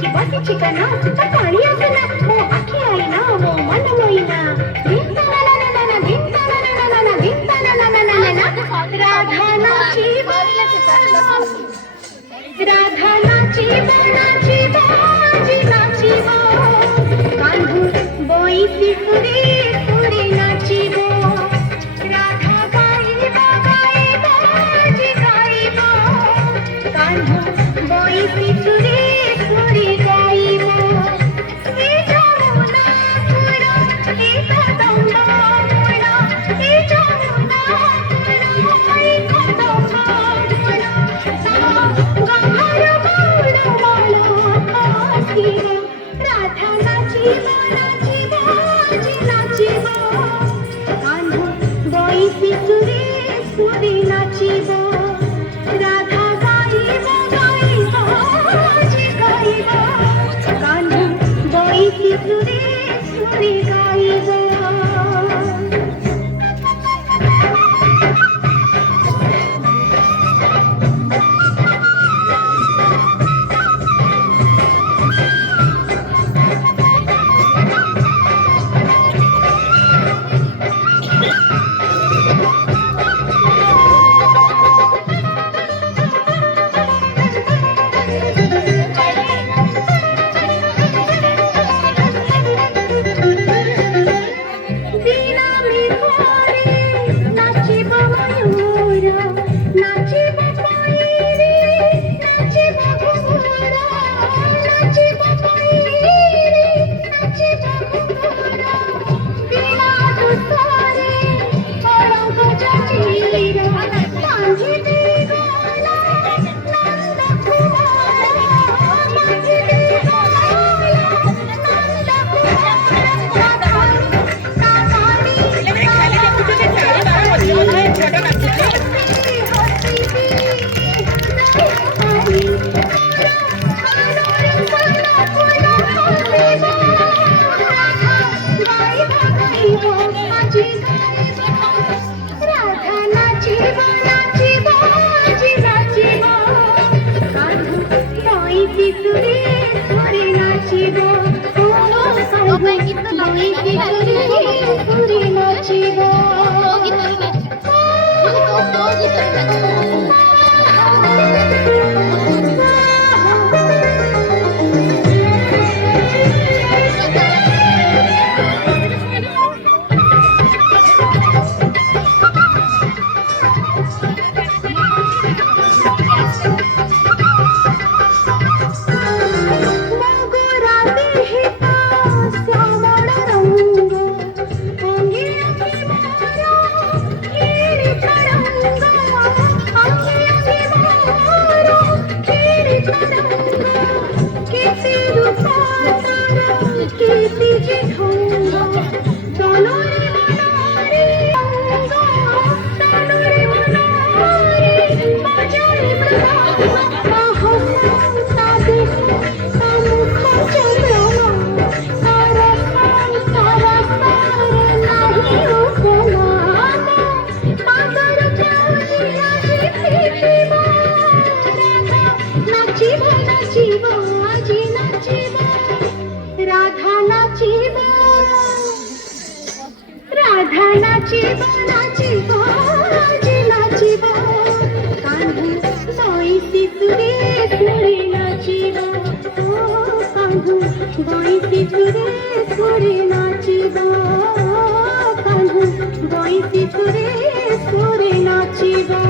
की बसीची कना सुद्धा पाणी असना मो आखी आईना मो मन मोईना भिंता ना ना ना ना भिंता ना ना ना ना भिंता ना ना ना ना ना राधा नाचिबो राधा नाचिबो नाचिबो जी नाचिबो कान्हू बोईसी सुरे सुरे नाचिबो राधा गाइबो गाइबो जी गाइबो कान्हू बोईसी सुरे सुरे गाइबो ए जमुना पुरा ए कदम्बा पुरा ए जमुना पुरा ए कदम्बा पुरा गंगार बाण माला आसीबो राधा नाचिबो नाचिबो जी नाचिबो कान्हू बोईसी सुरे सुरे नाचिबो राधा गाइबो गाइबो जी गाइबो कान्हू बोईसी सुरे सुरे गाइबो वीणा मृगोरे नाचिब मयूर नाचिब कोइरी नाचिब घुंघरा नाचिब कोइरी नाचिब घुंघरा वीणा दुसारे अरंग जजीरा सांझी दीवाना नंद कुमारा सांझी दीवाना नंद राधा नाचिबो नाचिबो जी नाचिबो कान्हू बोईसी सुरे सुरे नाचिबो कान्हू बोईसी सुरे सुरे नाचिबो मोगरा देहिता श्यामळ रंग अंगी अंगी मोरा खेळी तरंग अंगी अंगी मोरा खेळी तरंग किती रूपांतर किती जे ढंग तनुरे मनोरे अंग तनुरे मनोरे माझ्याही मृगांग हसता दिसता मुख चंद्रमा सरसा नाही उपमा पादर जाऊची प्रीतिमा नाचिबो नाचिबो आजी नाचिबो राधा नाचिबो राधा नाचिबो नाचिबो आजी नाचिबो कान्हू बोईसी सुरे सुरे नाचिबो कान्हू बोईसी सुरे सुरे नाचिबो कान्हू बोईसी सुरे सुरे नाचिबो